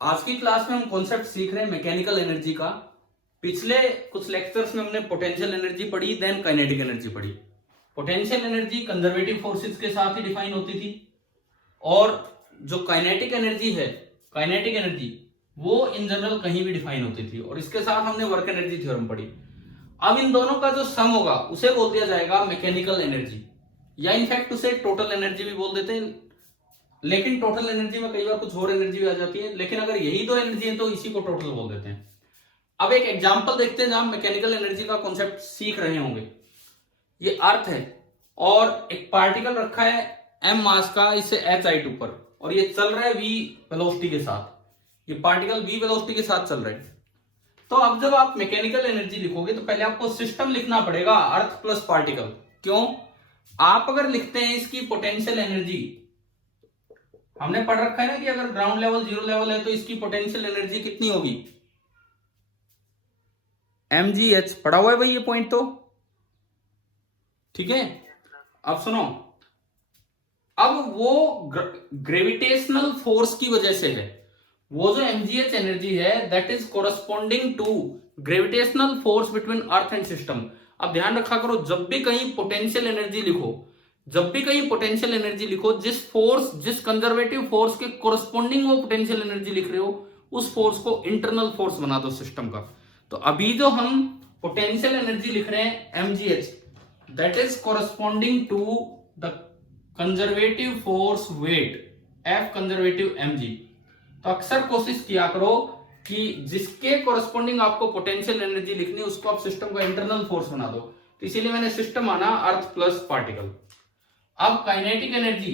आज की क्लास में हम कॉन्सेप्ट सीख रहे हैं मैकेनिकल एनर्जी का। पिछले कुछ लेक्चर्स में हमने पोटेंशियल एनर्जी पढ़ी, देन काइनेटिक एनर्जी पढ़ी। पोटेंशियल एनर्जी कंजर्वेटिव फोर्सेस के साथ ही डिफाइन होती थी, और जो काइनेटिक एनर्जी है, काइनेटिक एनर्जी वो इन जनरल कहीं भी डिफाइन होती थी, और इसके साथ हमने वर्क एनर्जी थ्योरम पढ़ी। अब इन दोनों का जो सम होगा उसे बोल दिया जाएगा मैकेनिकल एनर्जी, या इनफैक्ट उसे टोटल एनर्जी भी बोल देते हैं। लेकिन टोटल एनर्जी में कई बार कुछ और एनर्जी भी आ जाती है, लेकिन अगर यही दो एनर्जी है तो इसी को टोटल बोल देते हैं। अब एक एग्जांपल देखते हैं जहां मैकेनिकल एनर्जी का कॉन्सेप्ट सीख रहे होंगे। ये अर्थ है और एक पार्टिकल रखा है m मास का, इससे h हाइट ऊपर, और ये चल रहा है v वेलोसिटी के साथ। ये पार्टिकल v वेलोसिटी के साथ चल रहा है। तो अब जब आप मैकेनिकल एनर्जी लिखोगे तो पहले आपको सिस्टम लिखना पड़ेगा, अर्थ प्लस पार्टिकल। क्यों? आप अगर लिखते हैं इसकी पोटेंशियल एनर्जी, हमने पढ़ रखा है ना कि अगर ग्राउंड लेवल जीरो लेवल है तो इसकी पोटेंशियल एनर्जी कितनी होगी, mgh। पढ़ा हुआ है भाई ये पॉइंट तो, ठीक है। अब सुनो, अब वो ग्रेविटेशनल फोर्स की वजह से है, वो जो mgh एनर्जी है that is corresponding to gravitational force between earth and system. अब ध्यान रखा करो, जब भी कहीं पोटेंशियल एनर्जी लिखो, जब भी कहीं पोटेंशियल एनर्जी लिखो, जिस फोर्स, जिस कंजर्वेटिव फोर्स के कोरस्पॉन्डिंग वो पोटेंशियल एनर्जी लिख रहे हो, उस फोर्स को इंटरनल फोर्स बना दो सिस्टम का। तो अभी जो हम पोटेंशियल एनर्जी लिख रहे हैं mgh, that is corresponding to the conservative force weight F conservative mg। तो अक्सर कोशिश किया करो कि जिसके कोरस्पॉन्डिंग आपको पोटेंशियल एनर्जी लिखनी है उसको आप सिस्टम का इंटरनल फोर्स बना दो। तो इसीलिए मैंने सिस्टम आना अर्थ प्लस पार्टिकल। अब काइनेटिक एनर्जी,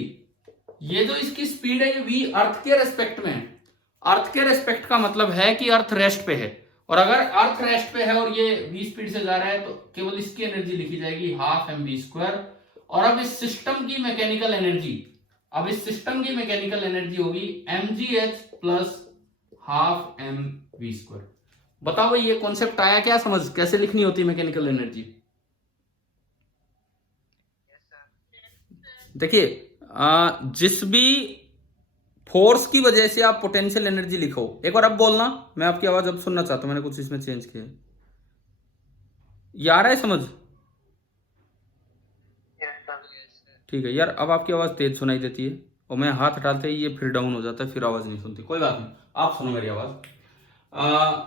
ये जो इसकी स्पीड है ये v अर्थ के रेस्पेक्ट में है। अर्थ के रेस्पेक्ट का मतलब है कि अर्थ रेस्ट पे है, और अगर अर्थ रेस्ट पे है और ये v स्पीड से जा रहा है तो केवल इसकी एनर्जी लिखी जाएगी हाफ mv²। और अब इस सिस्टम की मैकेनिकल एनर्जी, अब इस सिस्टम की मैकेनिकल एनर्जी होगी mgh प्लस हाफ mv²। बताओ भाई ये कॉन्सेप्ट आया क्या समझ, कैसे लिखनी होती है मैकेनिकल एनर्जी? देखिए, जिस भी फोर्स की वजह से आप पोटेंशियल एनर्जी लिखो, एक बार अब बोलना, मैं आपकी आवाज अब सुनना चाहता हूं, मैंने कुछ इसमें चेंज किया है। ये आ रहा है समझ? ठीक है यार, अब आपकी आवाज तेज सुनाई देती है, और मैं हाथ हटाते ही ये फिर डाउन हो जाता है, फिर आवाज नहीं सुनती। कोई बात नहीं, आप सुनो मेरी आवाज।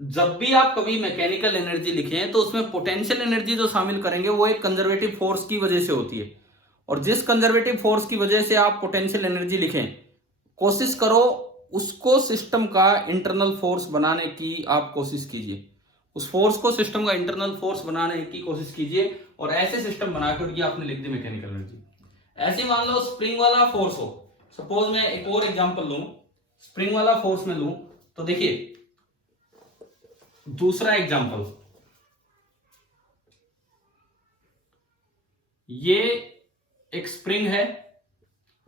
जब भी आप कभी मैकेनिकल एनर्जी लिखें तो उसमें पोटेंशियल एनर्जी जो शामिल करेंगे वो एक कंजर्वेटिव फोर्स की वजह से होती है, और जिस कंजर्वेटिव फोर्स की वजह से आप पोटेंशियल एनर्जी लिखें, कोशिश करो उसको सिस्टम का इंटरनल फोर्स बनाने की आप कोशिश कीजिए। उस फोर्स को सिस्टम का इंटरनल फोर्स बनाने की कोशिश कीजिए, और ऐसे सिस्टम बनाकर ये आपने लिख दी मैकेनिकल एनर्जी। ऐसे मान लो स्प्रिंग वाला फोर्स हो, सपोज मैं एक और एग्जांपल लूं, स्प्रिंग वाला फोर्स में लूं, तो देखिए दूसरा एग्जांपल, ये एक स्प्रिंग है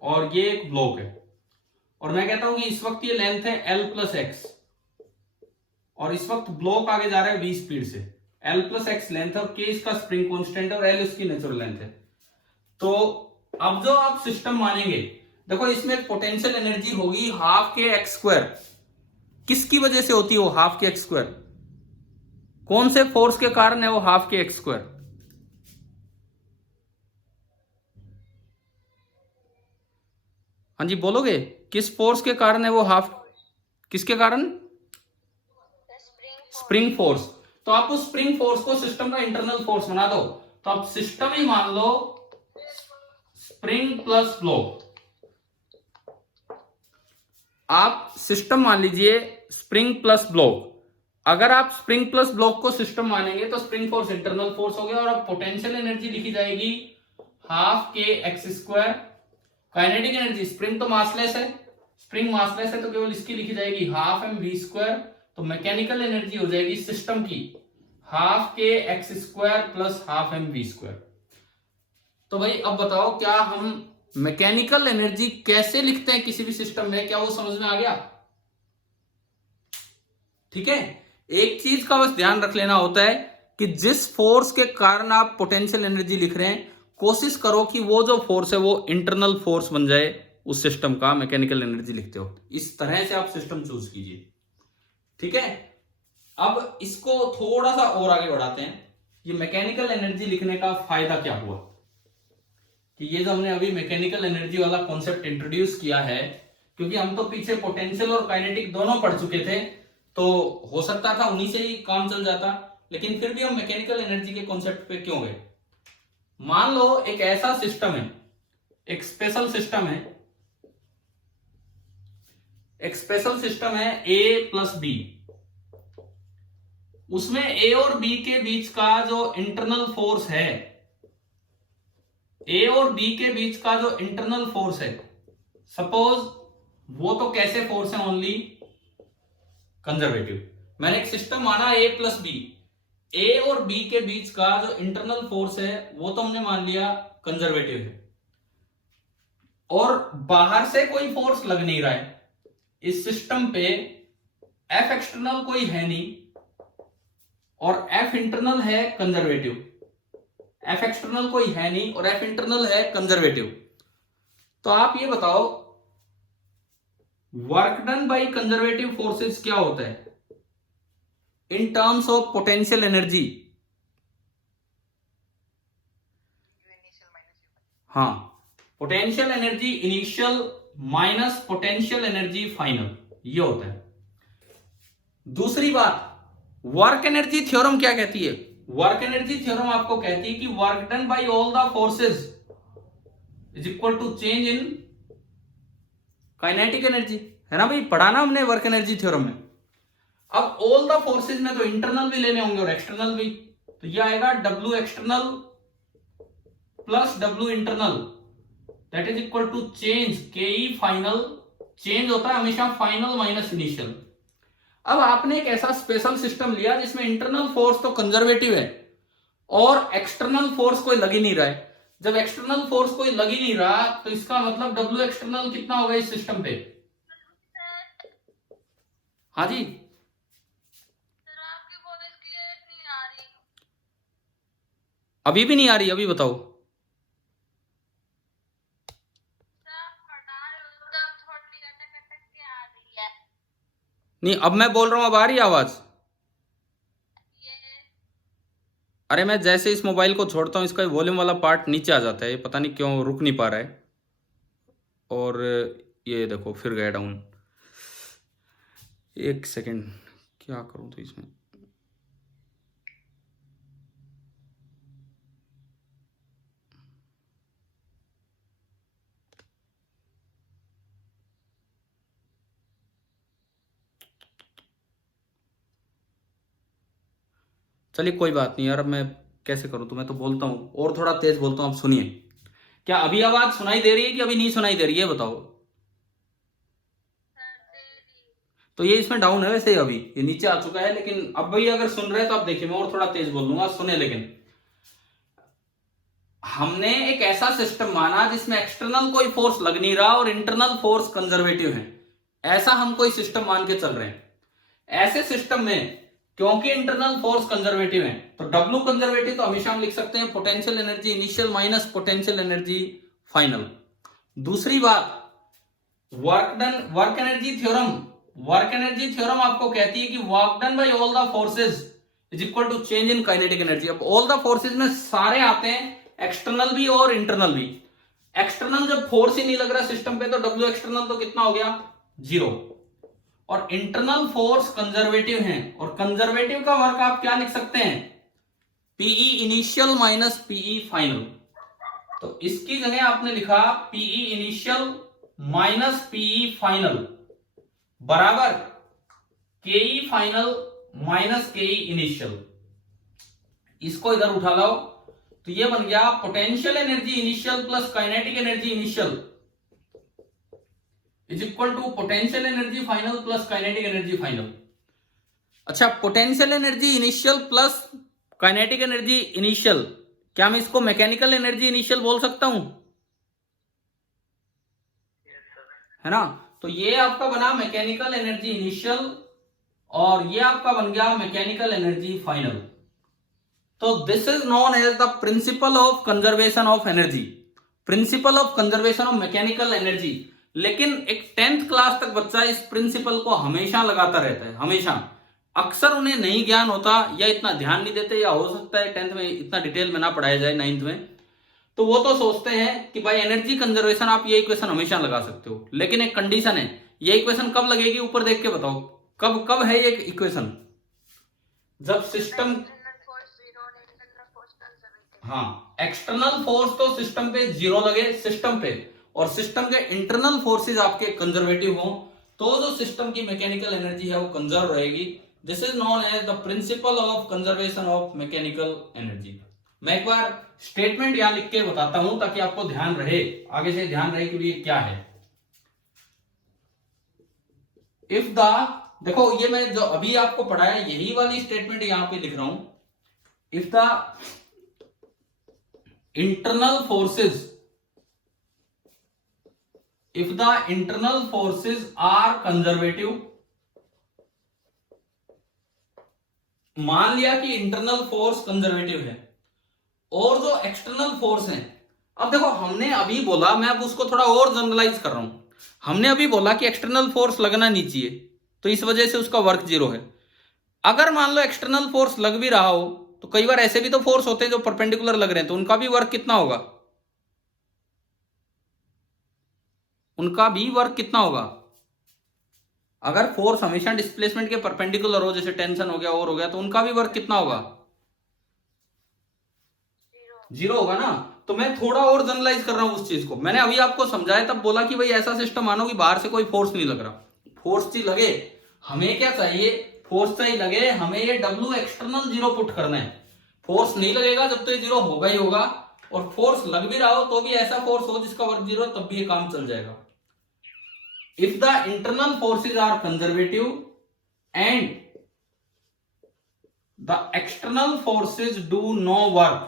और ये एक ब्लॉक है, और मैं कहता हूं कि इस वक्त ये लेंथ है L प्लस एक्स, और इस वक्त ब्लॉक आगे जा रहा है v स्पीड से। L प्लस एक्स लेंथ है और k इसका स्प्रिंग कांस्टेंट है और L इसकी नेचुरल लेंथ है। तो अब जो आप सिस्टम मानेंगे, देखो इसमें पोटेंशियल एनर्जी होगी हाफ के x²। किसकी वजह से होती है वो हाफ के x²? कौन से फोर्स के कारण है वो हाफ के x²? हाँ जी बोलोगे, किस फोर्स के कारण है वो हाफ, किसके कारण? Spring force. तो आप उस स्प्रिंग फोर्स को सिस्टम का इंटरनल फोर्स बना दो, तो आप सिस्टम ही मान लो स्प्रिंग प्लस ब्लॉक। आप सिस्टम मान लीजिए स्प्रिंग प्लस ब्लॉक। अगर आप स्प्रिंग प्लस ब्लॉक को सिस्टम मानेंगे तो स्प्रिंग फोर्स इंटरनल फोर्स हो गया, और अब पोटेंशियल एनर्जी लिखी जाएगी हाफ के x²। काइनेटिक एनर्जी, स्प्रिंग तो मासलेस है, स्प्रिंग मासलेस है तो केवल इसकी लिखी जाएगी हाफ mv²। तो मैकेनिकल एनर्जी हो जाएगी सिस्टम की हाफ के x² प्लस हाफ mv²। तो भाई अब बताओ, क्या हम मैकेनिकल एनर्जी कैसे लिखते हैं किसी भी सिस्टम में, क्या वो समझ में आ गया? ठीक है, एक चीज का बस ध्यान रख लेना होता है कि जिस फोर्स के कारण आप पोटेंशियल एनर्जी लिख रहे हैं, कोशिश करो कि वो जो फोर्स है वो इंटरनल फोर्स बन जाए उस सिस्टम का मैकेनिकल एनर्जी लिखते हो। इस तरह से आप सिस्टम चूज कीजिए, ठीक है। अब इसको थोड़ा सा और आगे बढ़ाते हैं। ये मैकेनिकल एनर्जी लिखने का फायदा क्या हुआ कि ये जो हमने अभी मैकेनिकल एनर्जी वाला कॉन्सेप्ट इंट्रोड्यूस किया है, क्योंकि हम तो पीछे पोटेंशियल और काइनेटिक दोनों पढ़ चुके थे, तो हो सकता था उन्हीं से ही काम चल जाता, लेकिन फिर भी हम मैकेनिकल एनर्जी के कॉन्सेप्ट पे क्यों गए। मान लो एक ऐसा सिस्टम है, एक स्पेशल सिस्टम है, एक स्पेशल सिस्टम है ए प्लस बी। उसमें ए और बी के बीच का जो इंटरनल फोर्स है, ए और बी के बीच का जो इंटरनल फोर्स है, सपोज वो तो कैसे फोर्स है, ओनली कंजर्वेटिव। मैंने एक सिस्टम माना ए प्लस बी, ए और बी के बीच का जो इंटरनल फोर्स है वो तो हमने मान लिया कंजर्वेटिव है, और बाहर से कोई फोर्स लग नहीं रहा है इस सिस्टम पे, एफ एक्सटर्नल कोई है नहीं और एफ इंटरनल है कंजर्वेटिव। एफ एक्सटर्नल कोई है नहीं और एफ इंटरनल है कंजर्वेटिव। तो आप ये बताओ work done by conservative forces क्या होता है in terms of potential energy. हाँ, potential energy initial minus potential energy final, ये होता है। दूसरी बात, वर्क एनर्जी थ्योरम क्या कहती है। वर्क एनर्जी थ्योरम आपको कहती है कि work done by all the forces is equal to change in kinetic energy, है ना भाई, पढ़ा ना हमने वर्क एनर्जी थ्योरम में। अब ऑल द फोर्सेस में तो इंटरनल भी लेने होंगे और एक्सटर्नल भी, तो ये आएगा W external plus W internal that is equal to change K E final. Change होता है हमेशा फाइनल माइनस इनिशियल। अब आपने एक ऐसा स्पेशल सिस्टम लिया जिसमें इंटरनल फोर्स तो कंजर्वेटिव है और एक्सटर्नल फोर्स कोई लग ही नहीं रहा है। जब एक्सटर्नल फोर्स कोई लग ही नहीं रहा तो इसका मतलब डब्ल्यू एक्सटर्नल कितना होगा इस सिस्टम पे। हाँ जी, आपकी वॉइस क्लियर नहीं आ रही। अभी भी नहीं आ रही, अभी बताओ। नहीं, अब मैं बोल रहा हूं, अब आ रही है आवाज। अरे मैं जैसे इस मोबाइल को छोड़ता हूं इसका वॉल्यूम वाला पार्ट नीचे आ जाता है, ये पता नहीं क्यों रुक नहीं पा रहा है। और ये देखो फिर गया डाउन। एक सेकेंड, क्या करूं तो इसमें। चलिए कोई बात नहीं यार, अब मैं कैसे करूं, तो मैं तो बोलता हूं और थोड़ा तेज बोलता हूं, आप सुनिए। क्या अभी आवाज सुनाई दे रही है कि अभी नहीं सुनाई दे रही है, बताओ। तो ये इसमें डाउन है वैसे ही, अभी ये नीचे आ चुका है, लेकिन अब भाई अगर सुन रहे हैं तो आप देखिए मैं और थोड़ा तेज बोल दूंगा, सुने। लेकिन हमने एक ऐसा सिस्टम माना जिसमें एक्सटर्नल कोई फोर्स लग नहीं रहा और इंटरनल फोर्स कंजर्वेटिव है, ऐसा हम कोई सिस्टम मान के चल रहे हैं। ऐसे सिस्टम में क्योंकि इंटरनल फोर्स कंजर्वेटिव है तो डब्ल्यू कंजर्वेटिव तो हमेशा हम लिख सकते हैं potential energy initial minus potential energy final. दूसरी बात, वर्क एनर्जी थ्योरम आपको कहती है कि work done by all the forces is equal to change in kinetic energy. अब ऑल द फोर्सेस में सारे आते हैं, एक्सटर्नल भी और इंटरनल भी। एक्सटर्नल जब फोर्स ही नहीं लग रहा सिस्टम पे तो डब्ल्यू एक्सटर्नल तो कितना हो गया, 0। और इंटरनल फोर्स कंजर्वेटिव है, और कंजर्वेटिव का वर्क आप क्या लिख सकते हैं, PE initial minus PE final. तो इसकी जगह आपने लिखा PE initial minus PE final बराबर KE final minus KE initial. इसको इधर उठा लाओ तो ये बन गया potential energy initial plus kinetic energy initial is equal to potential energy final plus kinetic energy final. अच्छा, potential energy initial plus kinetic energy initial, क्या मैं इसको मैकेनिकल एनर्जी इनिशियल बोल सकता हूं, है ना। तो ये आपका बना मैकेनिकल एनर्जी इनिशियल और ये आपका बन गया मैकेनिकल एनर्जी फाइनल। तो this is known as the principle of conservation of energy. Principle of conservation of mechanical energy. लेकिन एक 10th क्लास तक बच्चा इस प्रिंसिपल को हमेशा लगाता रहता है, हमेशा। अक्सर उन्हें नहीं ज्ञान होता या इतना ध्यान नहीं देते, या हो सकता है 10th में इतना डिटेल में ना पढ़ाया जाए, 9th में, तो वो तो सोचते हैं कि भाई एनर्जी कंजर्वेशन आप ये इक्वेशन हमेशा लगा सकते हो। लेकिन एक कंडीशन है, ये इक्वेशन कब लगेगी, ऊपर देख के बताओ कब कब है ये इक्वेशन, जब system, Internal force zero and internal force conservative. हाँ, एक्सटर्नल फोर्स तो सिस्टम पे जीरो लगे, सिस्टम पे, और सिस्टम के इंटरनल फोर्सेज आपके कंजर्वेटिव हो, तो जो सिस्टम की मैकेनिकल एनर्जी है वो कंजर्व रहेगी। This is known as the principle of conservation of mechanical energy. मैं एक बार स्टेटमेंट यहां लिख के बताता हूं ताकि आपको ध्यान रहे, आगे से ध्यान रहे कि ये क्या है। इफ द, देखो ये मैं जो अभी आपको पढ़ाया यही वाली स्टेटमेंट यहां पे लिख रहा हूं। If the internal forces, if the internal forces are conservative, मान लिया कि इंटरनल फोर्स कंजर्वेटिव है और जो एक्सटर्नल फोर्स है, अब देखो हमने अभी बोला, मैं अब उसको थोड़ा और जनरलाइज कर रहा हूं, हमने अभी बोला कि एक्सटर्नल फोर्स लगना नहीं चाहिए, तो इस वजह से उसका वर्क जीरो है। अगर मान लो एक्सटर्नल फोर्स लग भी रहा हो, तो कई बार ऐसे भी तो फोर्स होते हैं जो परपेंडिकुलर लग रहे हैं, तो उनका भी वर्क कितना होगा, उनका भी वर्क कितना होगा। अगर फोर्स हमेशा डिस्प्लेसमेंट के परपेंडिकुलर हो, जैसे टेंशन हो गया और हो गया, तो उनका भी वर्क कितना होगा, जीरो होगा ना। तो मैं थोड़ा और जनरलाइज कर रहा हूं उस चीज को। मैंने अभी आपको समझाया, तब बोला कि भाई ऐसा सिस्टम मानो कि बाहर से कोई फोर्स नहीं लग रहा, फोर्स चाहिए लगे, हमें क्या चाहिए, फोर्स चाहिए लगे, हमें ये W एक्सटर्नल जीरो पुट करना है। फोर्स नहीं लगेगा जब तो ये जीरो होगा ही होगा, और फोर्स लग भी रहा हो तो भी ऐसा फोर्स हो जिसका वर्क जीरो, तब भी ये काम चल जाएगा। If the internal forces are conservative and the external forces do no work,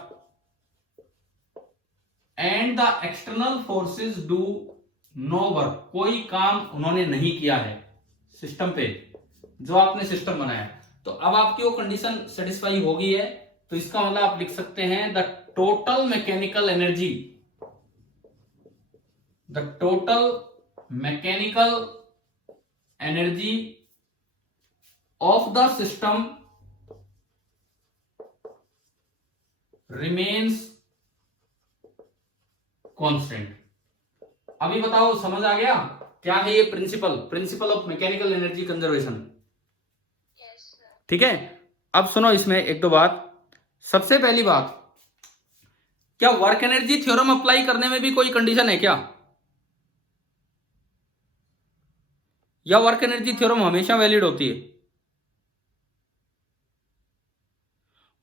and the external forces do no work, कोई काम उन्होंने नहीं किया है सिस्टम पे, जो आपने सिस्टम बनाया है, तो अब आपकी वो कंडीशन सेटिस्फाई हो गई है, तो इसका मतलब आप लिख सकते हैं the total mechanical energy, the total mechanical energy of the system remains constant. अभी बताओ समझ आ गया क्या है ये principle of mechanical energy conservation. Yes, sir. ठीक है, अब सुनो इसमें एक दो बात। सबसे पहली बात, क्या वर्क एनर्जी थ्योरम अप्लाई करने में भी कोई कंडीशन है क्या, या वर्क एनर्जी थ्योरम हमेशा वैलिड होती है।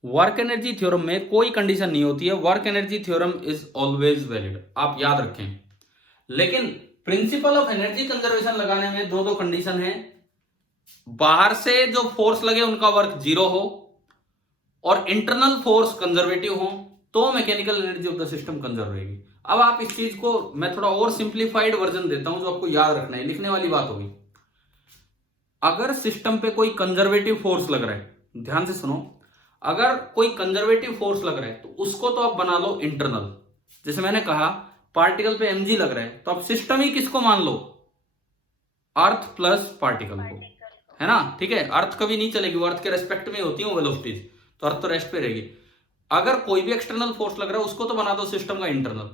वर्क एनर्जी थ्योरम में कोई कंडीशन नहीं होती है, work energy theorem is always valid, आप याद रखें। लेकिन प्रिंसिपल ऑफ एनर्जी कंजर्वेशन लगाने में दो दो कंडीशन है, बाहर से जो फोर्स लगे उनका वर्क जीरो हो और इंटरनल फोर्स कंजर्वेटिव हो, तो mechanical energy of the system conserve रहेगी। अब आप इस चीज को मैं थोड़ा और सिंप्लीफाइड वर्जन देता हूं जो आपको याद रखना है, लिखने वाली बात होगी। अगर सिस्टम पे कोई कंजर्वेटिव फोर्स लग रहा है, ध्यान से सुनो, अगर कोई कंजर्वेटिव फोर्स लग रहा है तो उसको तो आप बना लो इंटरनल। जैसे मैंने कहा पार्टिकल पे mg लग रहा है, तो अब सिस्टम ही किसको मान लो, अर्थ प्लस पार्टिकल को, है ना। ठीक है, अर्थ कभी नहीं चलेगी, वो अर्थ के रेस्पेक्ट में होती है वेलोसिटीज, तो अर्थ तो रेस्ट पे रहेगी। अगर कोई भी एक्सटर्नल फोर्स लग रहा है उसको तो बना दो सिस्टम का इंटरनल,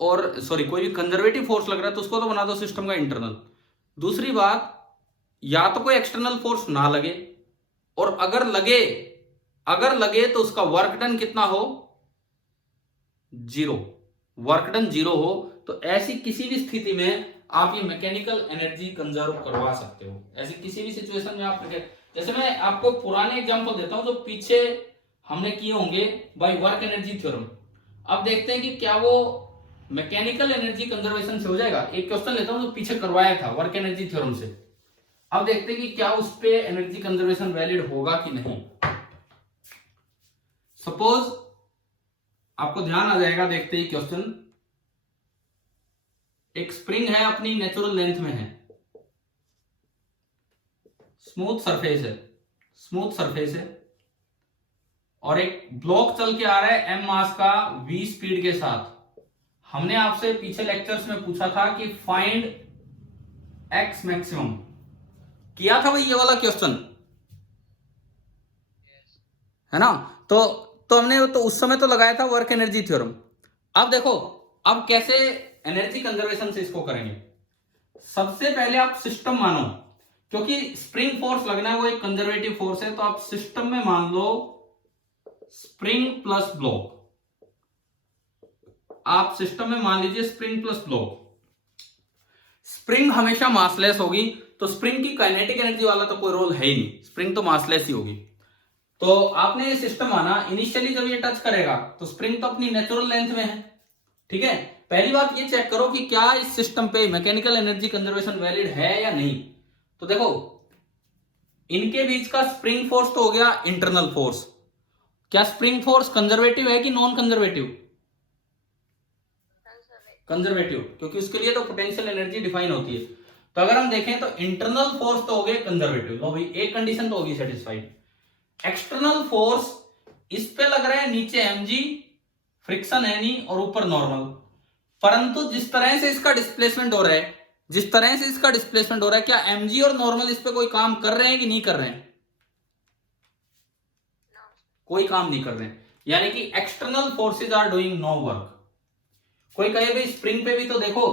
और सॉरी कोई भी कंजर्वेटिव फोर्स लग रहा है तो उसको तो बना दो सिस्टम का इंटरनल। दूसरी बात, या तो कोई एक्सटर्नल फोर्स ना लगे, और अगर लगे तो उसका वर्क डन कितना हो, जीरो, वर्क डन जीरो हो, तो ऐसी किसी भी स्थिति में आप ये मैकेनिकल एनर्जी कंजर्व करवा सकते हो। ऐसी किसी भी सिचुएशन में आप, जैसे मैं आपको पुराने एग्जांपल देता हूं जो पीछे हमने किए होंगे बाय वर्क एनर्जी थ्योरम। अब देखते हैं कि क्या वो मैकेनिकल एनर्जी कंजर्वेशन से हो जाएगा। एक क्वेश्चन लेता हूं जो पीछे करवाया था वर्क एनर्जी थ्योरम से, अब देखते हैं कि क्या उस पे एनर्जी कंजर्वेशन वैलिड होगा कि नहीं। सपोज आपको ध्यान आ जाएगा देखते ही क्वेश्चन, एक स्प्रिंग है अपनी नेचुरल लेंथ में है, स्मूथ सरफेस है, और एक ब्लॉक चल के आ रहा है m मास का v स्पीड के साथ, हमने आपसे पीछे लेक्चर्स में पूछा था कि फाइंड एक्स मैक्सिमम, किया था भाई ये वाला क्वेश्चन, है ना। तो हमने तो उस समय तो लगाया था वर्क एनर्जी थ्योरम। अब देखो अब कैसे एनर्जी कंजर्वेशन से इसको करेंगे। सबसे पहले आप सिस्टम मानो, क्योंकि स्प्रिंग फोर्स लगना है वो एक कंजर्वेटिव फोर्स है, तो आप सिस्टम में मान लो स्प्रिंग प्लस ब्लॉक। आप सिस्टम में मान लीजिए स्प्रिंग प्लस ब्लॉक। स्प्रिंग हमेशा मासलेस होगी, तो स्प्रिंग की काइनेटिक एनर्जी वाला तो कोई रोल है ही नहीं, स्प्रिंग तो मासलेस ही होगी। तो आपने ये सिस्टम माना, इनिशियली जब ये टच करेगा तो स्प्रिंग तो अपनी नेचुरल लेंथ में है, ठीक है। पहली बात ये चेक करो कि क्या इस सिस्टम पे मैकेनिकल एनर्जी कंजर्वेशन वैलिड है या नहीं। तो देखो इनके बीच का स्प्रिंग फोर्स तो हो गया इंटरनल फोर्स। क्या स्प्रिंग फोर्स कंजर्वेटिव है कि नॉन कंजर्वेटिव? कंजर्वेटिव, क्योंकि उसके लिए तो पोटेंशियल एनर्जी डिफाइन होती है। तो अगर हम देखें तो इंटरनल फोर्स तो हो गए कंजर्वेटिव, लो भाई एक कंडीशन तो होगी सेटिस्फाइड। एक्सटर्नल फोर्स इस पे लग रहा है नीचे mg, फ्रिक्शन है नहीं, और ऊपर नॉर्मल। परंतु जिस तरह से इसका डिस्प्लेसमेंट हो रहा है, जिस तरह से इसका डिस्प्लेसमेंट हो रहा है, क्या mg और नॉर्मल इस पे कोई काम कर रहे हैं कि नहीं कर रहे हैं? कोई काम नहीं कर रहे हैं, यानी कि external forces are doing no work. कोई कहे भाई स्प्रिंग पे भी तो देखो,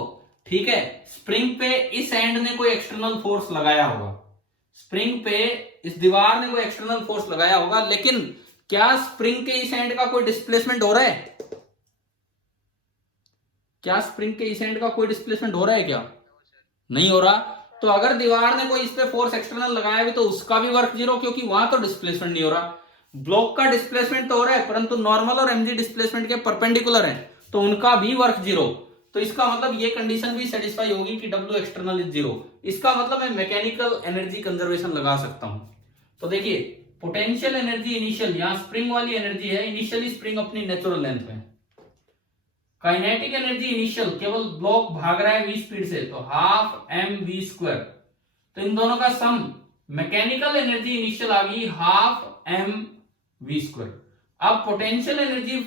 ठीक है, स्प्रिंग पे इस एंड ने कोई एक्सटर्नल फोर्स लगाया होगा, स्प्रिंग पे इस दीवार ने कोई एक्सटर्नल फोर्स लगाया होगा, लेकिन क्या स्प्रिंग के इस एंड का कोई डिस्प्लेसमेंट हो रहा है? क्या स्प्रिंग के इस एंड का कोई डिस्प्लेसमेंट हो रहा है क्या? नहीं हो रहा। तो अगर दीवार ने कोई इस पे फोर्स एक्सटर्नल लगाया भी तो उसका भी वर्क जीरो, क्योंकि वहां तो डिस्प्लेसमेंट नहीं हो रहा। ब्लॉक का डिस्प्लेसमेंट तो हो रहा है, परंतु नॉर्मल और mg डिस्प्लेसमेंट के परपेंडिकुलर है, तो उनका भी वर्क जीरो। तो इसका मतलब ये कंडीशन भी सेटिस्फाई होगी कि W एक्सटर्नल इज जीरो। इसका मतलब मैं मैकेनिकल एनर्जी कंजर्वेशन लगा सकता हूं। तो देखिए पोटेंशियल एनर्जी इनिशियल, यहां स्प्रिंग वाली एनर्जी है, इनिशियली स्प्रिंग अपनी नेचुरल लेंथ में। काइनेटिक एनर्जी इनिशियल, केवल ब्लॉक भाग रहा है v स्पीड से, तो हाफ mv²। तो इन दोनों का सम मैकेनिकल एनर्जी इनिशियल आ गई हाफ mv²। अब पोटेंशियल एनर्जी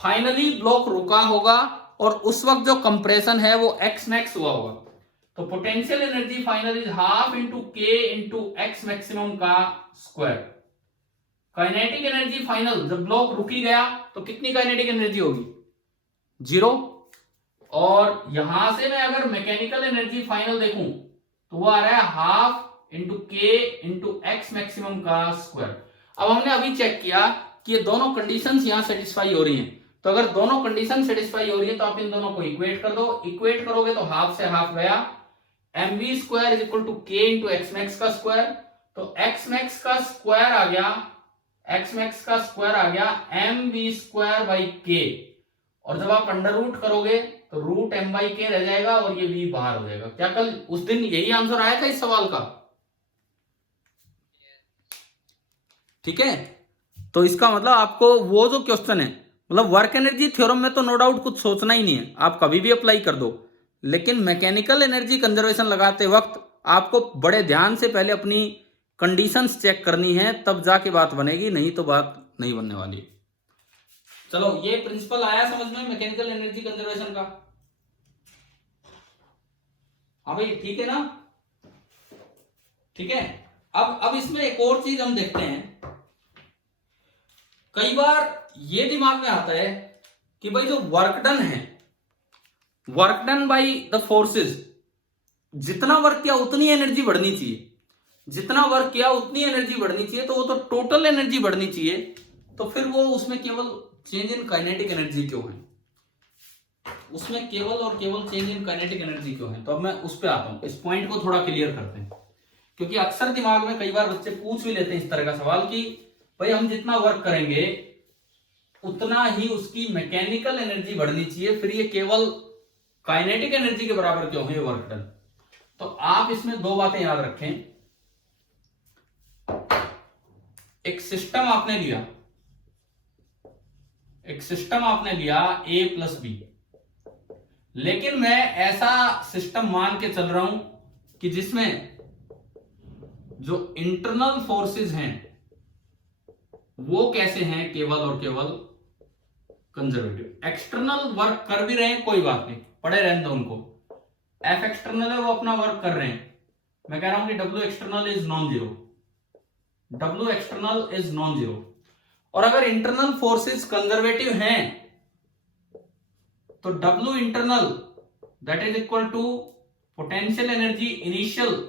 फाइनली ब्लॉक रुका होगा और उस वक्त जो कंप्रेशन है वो x मैक्स हुआ होगा। तो potential energy final is half into k into x maximum का स्क्वायर। काइनेटिक एनर्जी फाइनल जब ब्लॉक रुक ही गया तो कितनी काइनेटिक एनर्जी होगी? जीरो। और यहां से मैं अगर मैकेनिकल एनर्जी फाइनल देखूं तो वो आ रहा है half into k into x maximum का स्क्वायर। अब हमने अभी चेक किया कि ये दोनों कंडीशंस यहां सेटिस्फाई हो रही हैं। तो अगर दोनों कंडीशन सेटिस्फाई हो रही है तो आप इन दोनों को इक्वेट कर दो। इक्वेट करोगे तो हाफ से हाफ गया, mv² is equal to k into x max का स्क्वायर। तो एक्स मैक्स का स्क्वायर आ गया, एक्स मैक्स का स्क्वायर आ गया mv² बाई k, और जब आप अंडर रूट करोगे तो रूट m बाई k रह जाएगा और ये v बाहर हो जाएगा। क्या कल उस दिन यही आंसर आया था इस सवाल का? ठीक है, तो इसका मतलब आपको वो जो क्वेश्चन है, मतलब वर्क एनर्जी थ्योरम में तो नो डाउट कुछ सोचना ही नहीं है, आप कभी भी अप्लाई कर दो, लेकिन मैकेनिकल एनर्जी कंजर्वेशन लगाते वक्त आपको बड़े ध्यान से पहले अपनी कंडीशंस चेक करनी है, तब जाके बात बनेगी, नहीं तो बात नहीं बनने वाली। चलो ये प्रिंसिपल आया समझ में मैकेनिकल एनर्जी कंजर्वेशन का? हाँ भाई ठीक है ना? ठीक है। अब इसमें एक और चीज हम देखते हैं, कई बार ये दिमाग में आता है कि भाई जो वर्क डन है, work done by the forces, जितना वर्क किया उतनी एनर्जी बढ़नी चाहिए, जितना वर्क किया उतनी एनर्जी बढ़नी चाहिए, तो वो तो टोटल एनर्जी बढ़नी चाहिए। तो फिर वो उसमें केवल चेंज इन काइनेटिक एनर्जी क्यों है? उसमें केवल और केवल चेंज इन काइनेटिक एनर्जी क्यों है? तो अब मैं उस पर आता हूं, इस पॉइंट को थोड़ा क्लियर करते हैं, क्योंकि अक्सर दिमाग में कई बार बच्चे पूछ भी लेते हैं इस तरह का सवाल कि भाई हम जितना वर्क करेंगे उतना ही उसकी मैकेनिकल एनर्जी बढ़नी चाहिए, फिर ये केवल काइनेटिक एनर्जी के बराबर क्यों है वर्क डन? तो आप इसमें दो बातें याद रखें। एक सिस्टम आपने लिया, एक सिस्टम आपने लिया A प्लस बी, लेकिन मैं ऐसा सिस्टम मान के चल रहा हूं कि जिसमें जो इंटरनल फोर्सेस हैं वो कैसे हैं? केवल और केवल कंजर्वेटिव। एक्सटर्नल वर्क कर भी रहे हैं, कोई बात नहीं, पड़े रहने दो उनको। एफ एक्सटर्नल है, वो अपना वर्क कर रहे हैं, मैं कह रहा हूं कि W external is non zero, W external is non zero. और अगर इंटरनल फोर्सेस कंजर्वेटिव हैं तो W internal that is equal to potential energy initial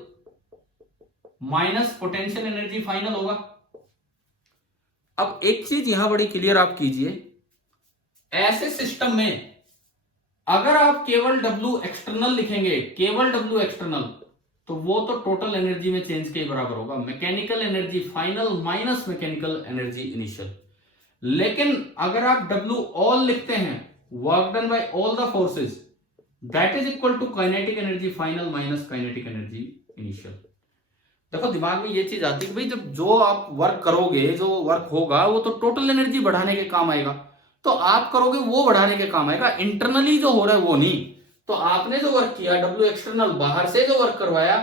minus potential energy final होगा। अब एक चीज यहां बड़ी क्लियर आप कीजिए, ऐसे सिस्टम में अगर आप केवल डब्ल्यू एक्सटर्नल लिखेंगे, केवल डब्ल्यू एक्सटर्नल, तो वो तो टोटल एनर्जी में चेंज के बराबर होगा, mechanical energy final minus mechanical energy initial. लेकिन अगर आप डब्ल्यू ऑल लिखते हैं, work done by all the forces, that is equal to kinetic energy final minus kinetic energy initial. देखो दिमाग में ये चीज आती है कि भाई जब जो आप वर्क करोगे, जो वर्क होगा वो तो टोटल एनर्जी बढ़ाने के काम आएगा, तो आप करोगे वो बढ़ाने के काम आएगा, इंटरनली जो हो रहा है वो नहीं। तो आपने जो वर्क किया डब्ल्यू एक्सटर्नल, बाहर से जो वर्क करवाया,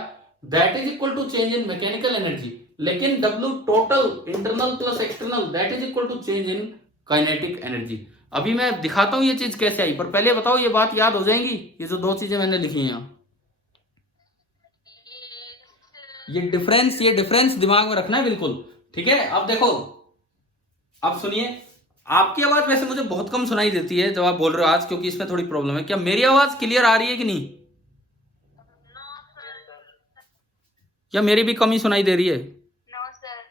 that is equal to change in mechanical energy. लेकिन W total internal plus external that is equal to change in kinetic energy. अभी मैं दिखाता हूं ये चीज कैसे आई, पर पहले बताओ ये बात याद हो जाएंगी, ये जो दो चीजें मैंने लिखी हैं, ये डिफरेंस दिमाग में रखना है बिल्कुल, ठीक है। अब देखो, अब सुनिए, आपकी आवाज वैसे मुझे बहुत कम सुनाई देती है जब आप बोल रहे हो आज, क्योंकि इसमें थोड़ी प्रॉब्लम है। क्या मेरी आवाज क्लियर आ रही है कि नहीं, या मेरी भी कम ही सुनाई दे रही है? No sir.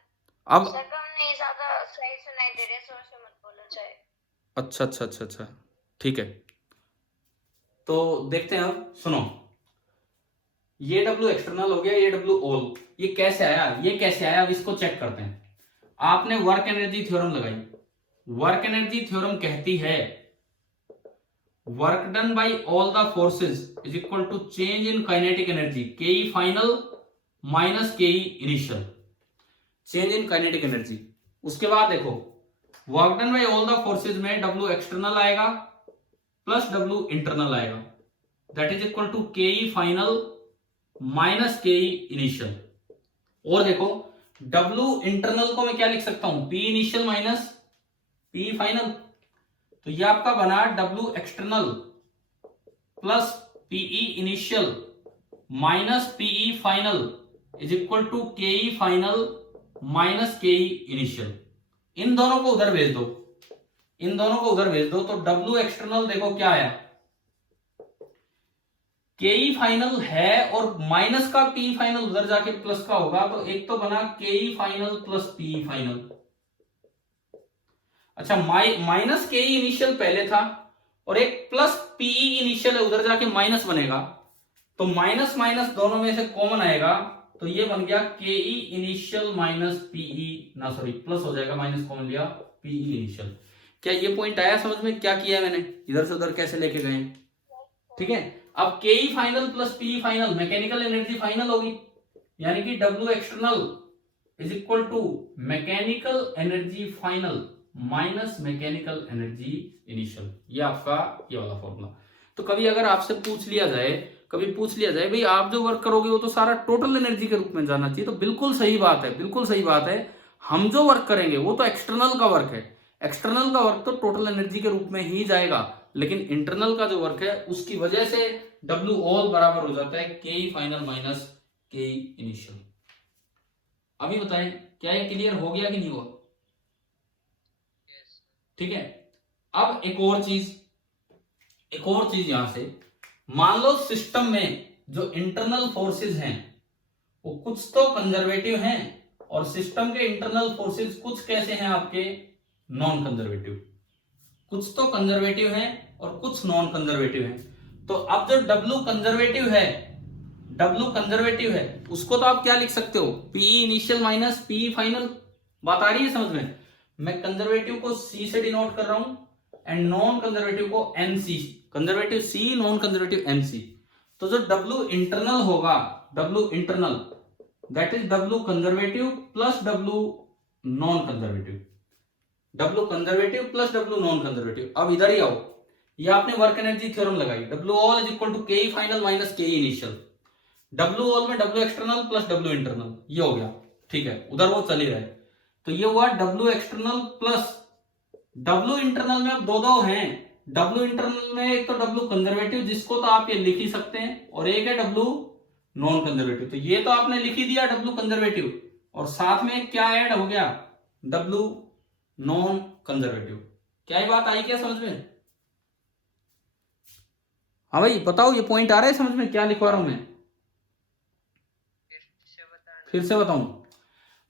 अब सर कम नहीं, ज्यादा सही सुनाई दे रहे, जोर से मत बोलो चाहे। अच्छा अच्छा अच्छा अच्छा, ठीक है। तो देखते हैं, अब सुनो, ये डब्ल्यू एक्सटर्नल हो गया, ये डब्ल्यू ऑल, ये कैसे आया, ये कैसे आया, अब इसको चेक करते हैं। आपने वर्क एनर्जी थ्योरम लगाई, वर्क एनर्जी थ्योरम कहती है work done by all the forces is equal to change in kinetic energy, KE final minus KE initial, change in kinetic energy. उसके बाद देखो, work done by all the forces में W external आएगा plus W internal आएगा, that is equal to KE final minus KE initial. और देखो W internal को मैं क्या लिख सकता हूं, P initial minus P final, तो ये आपका बना W external plus PE initial minus PE final is equal to KE final minus KE initial. इन दोनों को उधर भेज दो, इन दोनों को उधर भेज दो, तो डब्ल्यू एक्सटर्नल देखो क्या आया, केई फाइनल है और माइनस का पी फाइनल उधर जाके प्लस का होगा, तो एक तो बना केई फाइनल प्लस पी फाइनल। अच्छा, माइनस केई इनिशियल पहले था और एक प्लस पीई इनिशियल है, उधर जाके माइनस बनेगा, तो माइनस माइनस दोनों में से कॉमन आएगा, तो ये बन गया केई इनिशियल माइनस पीई, ना सॉरी प्लस हो जाएगा, माइनस कॉमन लिया, पीई इनिशियल। क्या ये पॉइंट आया समझ में, क्या किया मैंने, इधर से उधर कैसे लेके गए, ठीक है। अब KE final plus P final, mechanical energy final होगी, यानी कि W external is equal to mechanical energy final minus mechanical energy initial, ये आपका ये वाला फॉर्मूला। तो कभी अगर आपसे पूछ लिया जाए, कभी पूछ लिया जाए भाई आप जो वर्क करोगे वो तो सारा टोटल एनर्जी के रूप में जाना चाहिए, तो बिल्कुल सही बात है, बिल्कुल सही बात है। हम जो वर्क करेंगे वो तो एक्सटर्नल का वर्क है, एक्सटर्नल का वर्क तो टोटल एनर्जी के रूप में ही जाएगा, लेकिन इंटरनल का जो वर्क है उसकी वजह से डब्ल्यू ऑल बराबर हो जाता है के फाइनल माइनस के इनिशियल। अभी बताएं क्या ये क्लियर हो गया कि नहीं हुआ, ठीक है। अब एक और चीज यहां से, मान लो सिस्टम में जो इंटरनल फोर्सेस हैं वो कुछ तो कंजर्वेटिव हैं और सिस्टम के इंटरनल फोर्सेस कुछ कैसे हैं आपके नॉन कंजर्वेटिव, कुछ तो कंजर्वेटिव हैं और कुछ नॉन कंजर्वेटिव हैं। तो अब जो डब्ल्यू कंजर्वेटिव है उसको तो आप क्या लिख सकते हो, P initial minus P final, बात आ रही है समझ में। मैं कंजर्वेटिव को सी से डिनोट कर रहा हूं एंड नॉन कंजर्वेटिव को NC, conservative C non conservative NC. तो जो डब्ल्यू इंटरनल होगा, W internal that is W conservative plus W non conservative, W conservative plus W non conservative. अब इधर ही आओ, ये आपने वर्क एनर्जी थ्योरम लगाई, W all is equal to K final minus K initial, W all में W external plus W internal, ये हो गया, ठीक है, उधर वो चल ही रहा है। तो ये हुआ W external plus W internal में अब दो दो हैं। डब्ल्यू इंटरनल में एक तो डब्ल्यू कंजर्वेटिव, जिसको तो आप ये लिख ही सकते हैं, और एक है डब्ल्यू नॉन कंजर्वेटिव। तो ये तो आपने लिख ही दिया डब्ल्यू कंजर्वेटिव, और साथ में क्या ऐड हो गया, डब्ल्यू नॉन कंजर्वेटिव। क्या ये बात आई क्या समझ में? हाँ भाई बताओ, ये पॉइंट आ रहा है समझ में, क्या लिखवा रहा हूं मैं? फिर से बताऊं?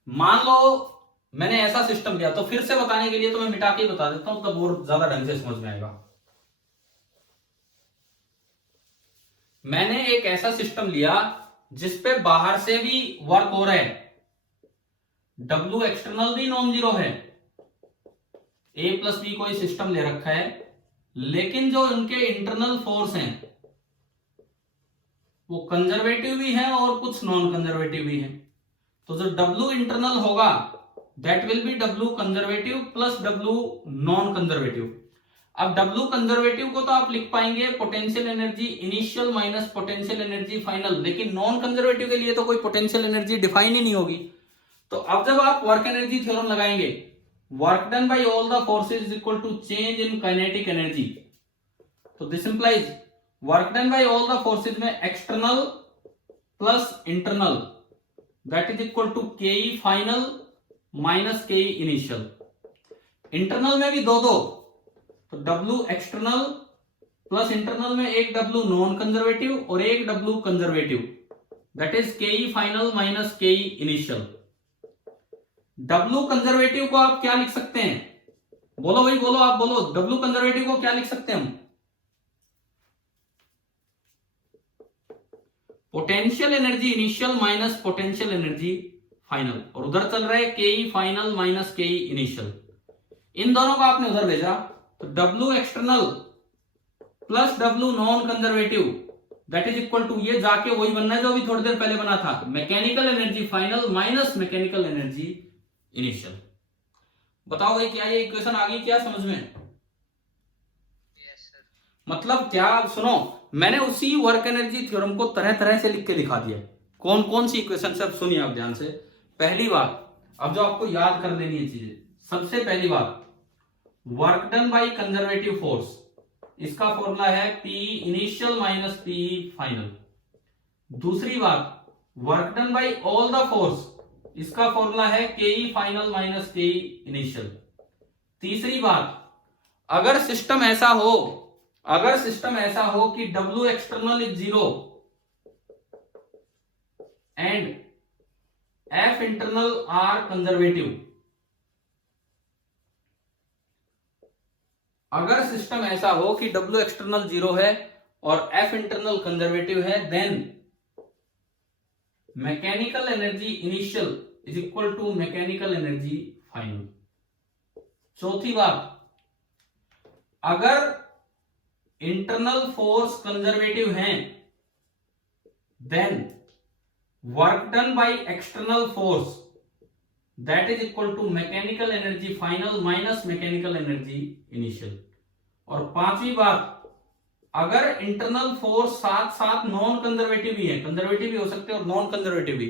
मान लो मैंने ऐसा सिस्टम लिया, तो फिर से बताने के लिए तो मैं मिटा के ही बता देता हूं, तब और ज्यादा ढंग से समझ में आएगा। मैंने एक ऐसा सिस्टम लिया जिसपे बाहर से भी वर्क हो रहा है, डब्ल्यू एक्सटर्नल भी नॉन जीरो है, ए प्लस बी कोई सिस्टम ले रखा है, लेकिन जो इनके इंटरनल फोर्स हैं वो कंजर्वेटिव भी है और कुछ नॉन कंजर्वेटिव भी है। तो जो डब्ल्यू इंटरनल होगा that will be W conservative plus W non conservative. अब डब्ल्यू कंजर्वेटिव को तो आप लिख पाएंगे potential energy initial minus potential energy final, लेकिन नॉन कंजर्वेटिव के लिए तो कोई पोटेंशियल एनर्जी डिफाइन ही नहीं होगी। तो अब जब आप वर्क एनर्जी थ्योरम लगाएंगे, work done by all the forces is equal to change in kinetic energy, तो this implies work done by all the forces में external plus internal that is equal to KE final minus KE initial. Internal में भी दो दो, तो W external plus internal में एक W non conservative और एक डब्ल्यू कंजर्वेटिव, दैट इज केई final minus KE initial. W conservative को आप क्या लिख सकते हैं? बोलो भाई बोलो, आप बोलो, डब्ल्यू कंजर्वेटिव को क्या लिख सकते हैं हम? Potential energy initial minus potential energy final, और उधर चल रहा है KE final minus KE initial. इन दोनों को आपने उधर भेजा, तो W external plus W non conservative that is equal to, ये जाके वही बनना है जो अभी थोड़ी देर पहले बना था, mechanical energy final minus mechanical energy initial. बताओ भाई क्या ये इक्वेशन आ गई क्या समझ में? Yes sir. मतलब क्या, सुनो, मैंने उसी वर्क एनर्जी थ्योरम को तरह तरह से लिख के दिखा दिया। कौन कौन सी इक्वेशन से, अब सुनिए आप ध्यान से। पहली बात, अब जो आपको याद कर लेनी है चीजें, सबसे पहली बात, work done by conservative force, इसका फॉर्मूला है P initial minus P final. दूसरी बात, work done by all the force, इसका फॉर्मूला है KE final minus KE initial. तीसरी बात, अगर सिस्टम ऐसा हो कि W external is zero and F internal are conservative, अगर सिस्टम ऐसा हो कि डब्ल्यू एक्सटर्नल जीरो है और एफ इंटरनल कंजर्वेटिव है, then mechanical energy initial is equal to mechanical energy final. चौथी बात, अगर इंटरनल फोर्स कंजर्वेटिव हैं, then work done by external force that is equal to mechanical energy final minus mechanical energy initial. और पांचवी बात, अगर internal force साथ साथ नॉन कंजर्वेटिव भी है, कंजर्वेटिव भी हो सकते हैं और नॉन कंजर्वेटिव भी,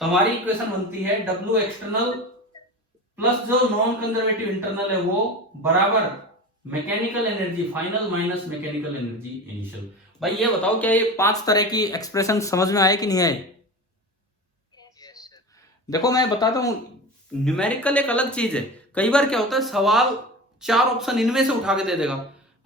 तो हमारी इक्वेशन बनती है डब्ल्यू एक्सटर्नल प्लस जो नॉन कंजर्वेटिव इंटरनल है वो बराबर mechanical energy final minus mechanical energy initial. भाई ये बताओ, क्या ये पांच तरह की एक्सप्रेशन समझ में आए कि नहीं आए? Yes sir. देखो मैं बताता हूं, न्यूमेरिकल एक अलग चीज है। कई बार क्या होता है, सवाल चार ऑप्शन इनमें से उठा के दे देगा।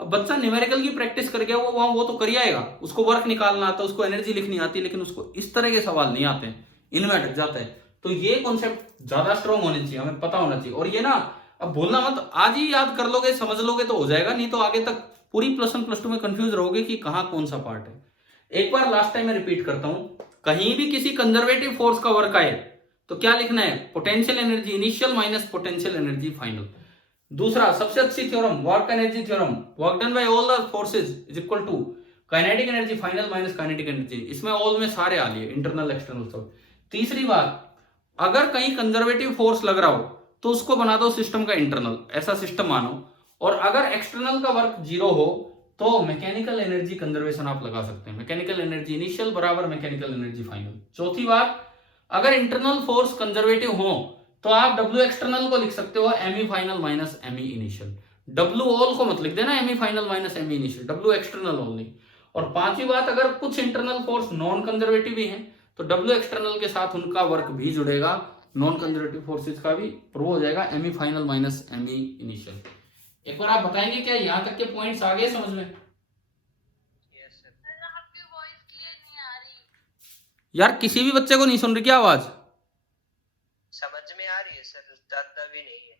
अब बच्चा न्यूमेरिकल की प्रैक्टिस कर गया, वो तो कर ही आएगा, उसको वर्क निकालना आता है, उसको एनर्जी लिखनी आती है, लेकिन उसको इस तरह के सवाल नहीं आते हैं, इनमें अटक जाता है। तो ये कॉन्सेप्ट ज्यादा स्ट्रॉन्ग होने चाहिए, हमें पता होना चाहिए। और ये ना, अब बोलना मत, आज ही याद कर लोगे समझ लोगे तो हो जाएगा, नहीं तो आगे तक पूरी प्लस वन प्लस टू में कंफ्यूज रहोगे कि कहां कौन सा पार्ट है। एक बार लास्ट टाइम मैं रिपीट करता हूं, कहीं भी किसी कंजर्वेटिव फोर्स का वर्क आए तो क्या लिखना है, potential energy initial minus potential energy final. दूसरा सबसे अच्छी theorem, work energy theorem, work done by all the forces is equal to kinetic energy final minus kinetic energy, इसमें ऑल में सारे आ लिए, इंटरनल एक्सटर्नल सब। तीसरी बात, अगर कहीं कंजर्वेटिव फोर्स लग रहा हो तो उसको बना दो सिस्टम का इंटरनल, ऐसा सिस्टम मानो, और अगर एक्सटर्नल का वर्क जीरो हो तो मैकेनिकल एनर्जी कंजर्वेशन आप लगा सकते हैं, मैकेनिकल एनर्जी इनिशियल बराबर मैकेनिकल एनर्जी फाइनल। चौथी बात, अगर इंटरनल फोर्स कंजर्वेटिव हो तो आप डब्ल्यू एक्सटर्नल को लिख सकते हो M E final minus M E initial. W all को मत लिख देना M E final minus M E initial, W external only. और पांचवी बात, अगर कुछ इंटरनल फोर्स नॉन कंजर्वेटिव भी हैं तो डब्ल्यू एक्सटर्नल के साथ उनका वर्क भी जुड़ेगा, नॉन कंजर्वेटिव फोर्सेज का भी प्रूव हो जाएगा, M E final minus M E initial. एक बार आप बताएंगे क्या यहां तक के पॉइंट्स आ गए समझ में? Yes sir. सर आपकी वॉइस क्लियर नहीं आ रही। यार किसी भी बच्चे को नहीं सुन रही क्या आवाज? समझ में आ रही है सर, ज्यादा भी नहीं है।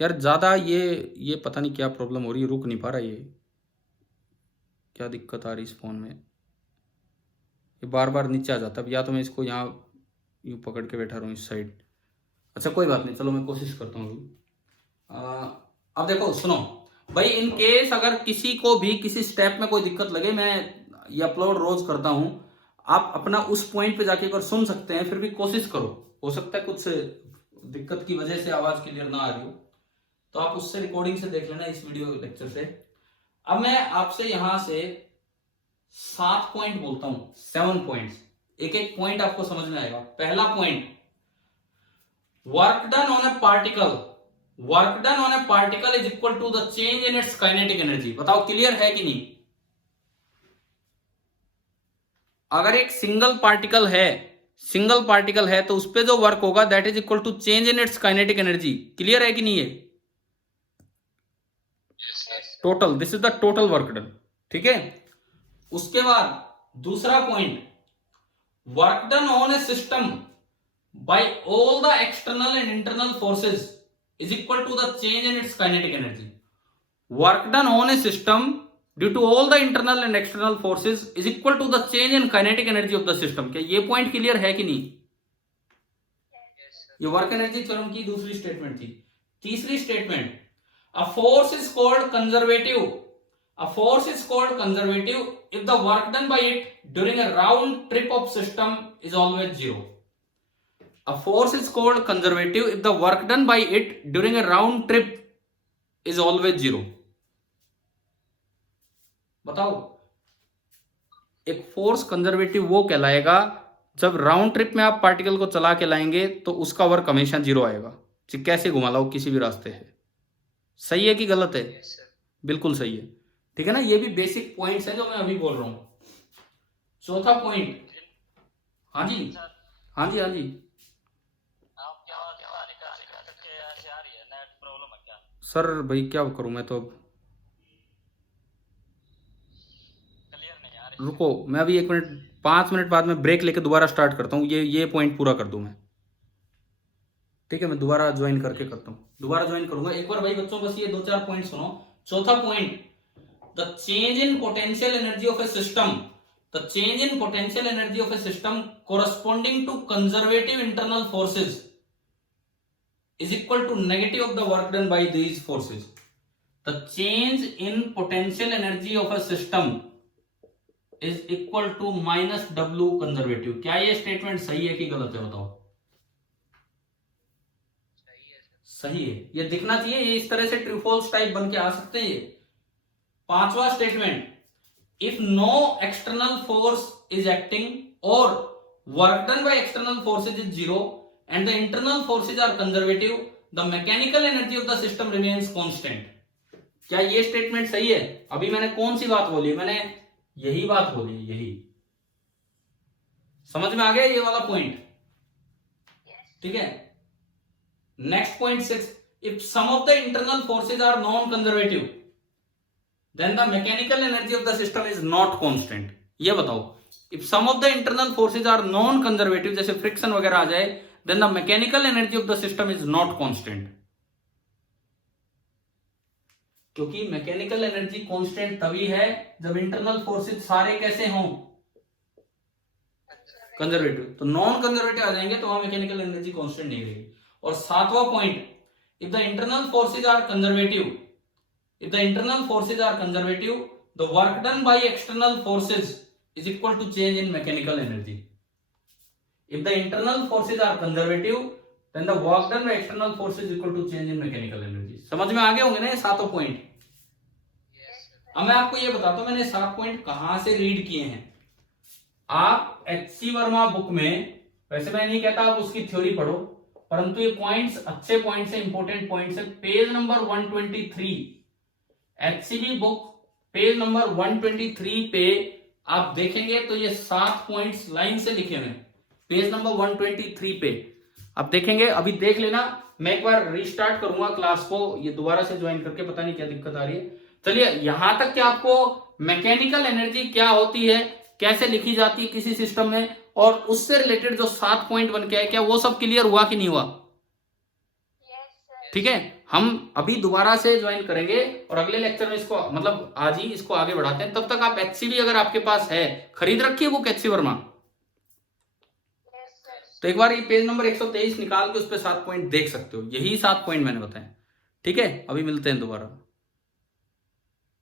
यार ज्यादा ये पता नहीं क्या प्रॉब्लम हो रही है, रुक नहीं पा रहा, ये क्या दिक्कत आ रही है इस फोन में, ये बार बार नीचे आ जाता है। या तो मैं इसको यहाँ यूँ पकड़ के बैठा रहा हूँ इस साइड। अच्छा कोई बात नहीं, चलो मैं कोशिश करता हूँ अभी। अब देखो सुनो भाई, इन केस अगर किसी को भी किसी स्टेप में कोई दिक्कत लगे, मैं ये अपलोड रोज करता हूँ, आप अपना उस पॉइंट पे जाके अगर सुन सकते हैं, फिर भी कोशिश करो। हो सकता है कुछ दिक्कत की वजह से आवाज क्लियर ना आ रही हो, तो आप उससे रिकॉर्डिंग से देख लेना, इस वीडियो लेक्चर से। अब मैं आपसे यहां से 7 पॉइंट बोलता हूं, 7 पॉइंट्स, एक एक पॉइंट आपको समझ में आएगा। पहला point, work done on a particle is equal to the change in its kinetic energy. बताओ क्लियर है कि नहीं? अगर एक सिंगल पार्टिकल है तो उस पे जो वर्क होगा that is equal to change in its kinetic energy. Clear है कि नहीं है? Total, this is the total work done. ठीक है, उसके बाद दूसरा point, work done on a system by all the external and internal forces is equal to the change in its kinetic energy. Work done on a system due to all the internal and external forces is equal to the change in kinetic energy of the system. क्या ये point clear है कि नहीं? ये work energy theorem की दूसरी statement थी। तीसरी statement, a force is called conservative if the work done by it during a round trip of system is always zero. A force is called conservative if the work done by it during a round trip is always zero. बताओ, एक force conservative वो कहलाएगा जब round trip में आप particle को चला के लाएंगे तो उसका वर्क हमेशा जीरो आएगा, कैसे घुमा लाओ किसी भी रास्ते से। सही है कि गलत है? Yes sir. बिल्कुल सही है। ठीक है ना, ये भी बेसिक पॉइंट्स है जो मैं अभी बोल रहा हूं। चौथा पॉइंट, हाँ जी हाँ जी हाँ जी, आपकी आवाज ऐसे आ रही है, नेट प्रॉब्लम है क्या? सर भाई क्या करूं मैं तो, अब क्लियर नहीं आ रही। रुको मैं अभी 1 मिनट 5 मिनट बाद में ब्रेक लेके दोबारा स्टार्ट करता हूँ, ये पॉइंट पूरा कर दूं मैं। ठीक है, मैं दोबारा ज्वाइन करके करता हूँ, दोबारा ज्वाइन करूंगा। एक बार भाई बच्चों बस ये 2-4 पॉइंट सुनो। चौथा point, the change in potential energy of a system corresponding to conservative internal forces is equal to negative of the work done by these forces. The change in potential energy of a system is equal to minus W conservative. क्या ये statement सही है कि गलत है? बताओ। सही है, ये दिखना चाहिए, ये इस तरह से ट्रू फॉल्स टाइप बन के आ सकते हैं ये। पांचवा statement, if no external force is acting और work done by external forces is zero and the internal forces are conservative, the mechanical energy of the system remains constant. क्या ये statement सही है? अभी मैंने कौन सी बात बोली? मैंने यही बात बोली, यही। समझ में आ गया ये वाला पॉइंट? ठीक है। Next point 6, if some of the internal forces are non-conservative, then the mechanical energy of the system is not constant. ये बताओ, if some of the internal forces are non-conservative, जैसे फ्रिक्शन वगैरह आ जाए, then the mechanical energy of the system is not constant. क्योंकि mechanical energy constant तभी है जब internal forces सारे कैसे हों? कंजर्वेटिव। तो नॉन कंजर्वेटिव आ जाएंगे तो वहां मैकेनिकल एनर्जी कांस्टेंट नहीं रहेगी। और सातवां point, if the internal forces are conservative, the work done by external forces is equal to change in mechanical energy. If the internal forces are conservative then the work done by external forces is equal to change in mechanical energy. समझ में आ गए होंगे ना ये सातों point? अब मैं आपको ये बताता हूं मैंने 7 पॉइंट कहां से रीड किए हैं। आप HC वर्मा बुक में, वैसे मैं नहीं कहता आप उसकी थ्योरी पढ़ो, परंतु ये पॉइंट्स अच्छे पॉइंट्स है, इंपॉर्टेंट पॉइंट्स है। Page number 123 HCB book page number 123 पे आप देखेंगे तो ये 7 पॉइंट्स लाइन से लिखे हुए हैं। पेज नंबर 123 पे आप देखेंगे, अभी देख लेना। मैं एक बार रिस्टार्ट करूंगा क्लास को, ये दोबारा से ज्वाइन करके, पता नहीं क्या दिक्कत आ रही है। चलिए, यहां तक कि आपको मैकेनिकल एनर्जी क्या होती है, कैसे लिखी जाती है किसी सिस्टम में, और उससे रिलेटेड जो 7 पॉइंट बन के आए, क्या वो सब क्लियर हुआ कि नहीं हुआ? Yes sir. ठीक है, हम अभी दोबारा से ज्वाइन करेंगे और अगले लेक्चर में इसको, मतलब आज ही इसको आगे बढ़ाते हैं। तब तक आप HCB अगर आपके पास है, खरीद रखिए book HC Verma. Yes sir. तो एक बार ये पेज नंबर 123 निकाल के उस पर 7 पॉइंट देख सकते हो, यही 7 पॉइंट मैंने बताए। ठीक है, अभी मिलते हैं दोबारा।